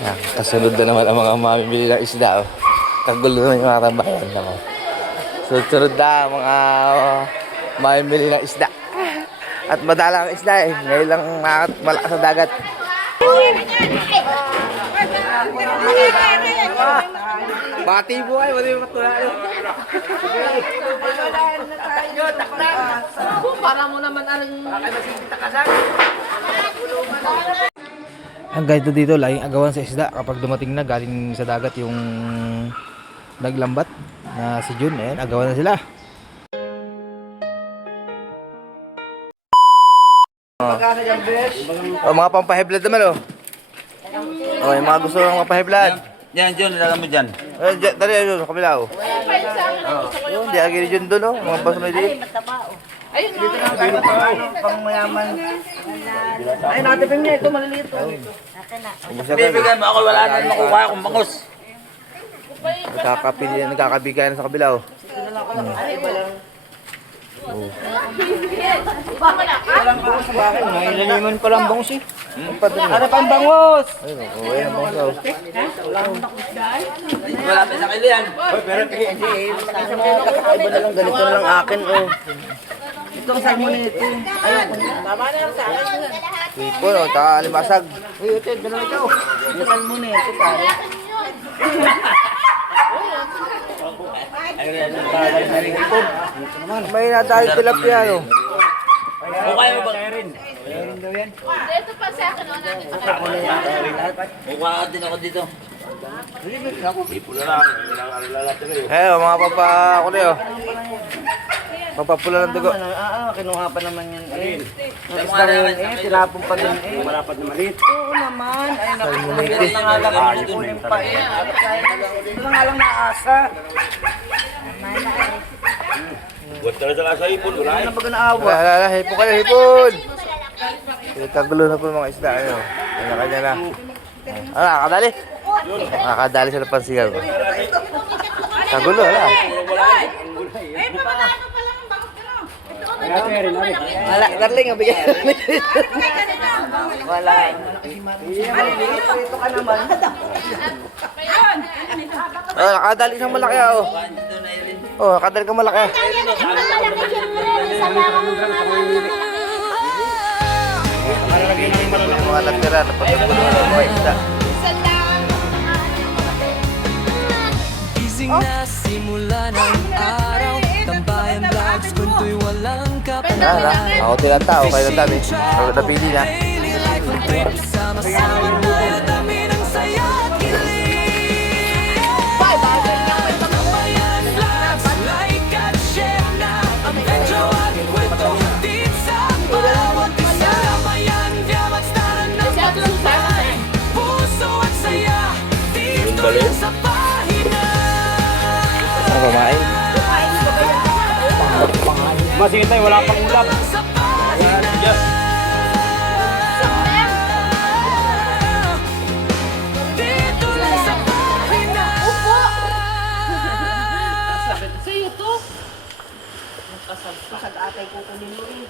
Yan, kasunod na naman ang mga mamimili ng isda. Oh. Kagulo na yung mga tambayan naman. Sunod na ang mga mamimili ng isda. At madala ang isda eh. Ngayon lang malakas sa dagat. Bati po ay, wala yung matulalo. Para mo naman aring Ang ganito dito, laging agawan sa isda kapag dumating na galing sa dagat yung naglambat na si Jun. Ayan, agawan na sila. Oh, mga pampahiblad naman oh. Oh, yung mga gusto ng pampahiblad. Yan, John, ilagan mo dyan. Dali, sa kabila oh. Yun, di agad Jun doon oh. Mga baso na din. ayun na. Pang mayaman. Ay, natipin niya ito maliliit. Bibigyan mo ako, wala na makukuha akong bangus. Nagkakabigayan sa kabila oh. Walang bangus sa bakin. Ngayon pa lang bangus eh. Ano pang bangus? ayun oh, ayun ang bango oh. Wala pa sa kilo yan. Pero kakaiba na lang, ganito na lang akin. Oh. Ito ang salmon nito. Ayun, tama na lang sa akin. Hipon oh, tsaka alimasag. Uy, ito, dalawa ito. Yung salmon nito, pare. May nadahil tilapia oh. Mukha mo ba? Ito pa sa akin, natin sa Mukha din ako dito. Eh, mga papa ako na yun. Papapula ng dugo. Kinuha pa naman yan eh. Ang isda yun eh, tinapon pa din eh. Malapad na maliit. Oo naman. Ay, nakukulit na nga lang ang kukunin pa eh. Ito na nga lang naasa. Huwag talaga sa ipon, wala Ano ba naawa? Wala, hipon kayo, hipon! Kagulo na po mga isda. Ano, kanya-kanya na. Ah, nakakadali. Nakakadali sa napansigaw. Kagulo, wala. Wala, darling, mabigyan. Wala. Ito ka naman. Oh, nakakadali isang malaki oh. Oh, nakakadali kang malaki. Yung mga natira na pagkagulo ng mga isda. Gising na simula ng araw. Tambayan vlogs, kunto'y walang kapanalan. Ako tilang tao, kayo ng dami. Napili na. Daily life ng trip, sama-sama tayo, dami ng saya at kilig. Tambayan vlogs, like at share na ang medyo at kwento. Hatid sa bawat isa. Tambayan vlogs, tara na maglakbay. Puso at saya, dito lang sa pahina. Ano ba, Mai? Masingit tayo, wala pang ulam. Yes. Dito lang sa pahina. Sa'yo to. Sa atay kukunin mo rin.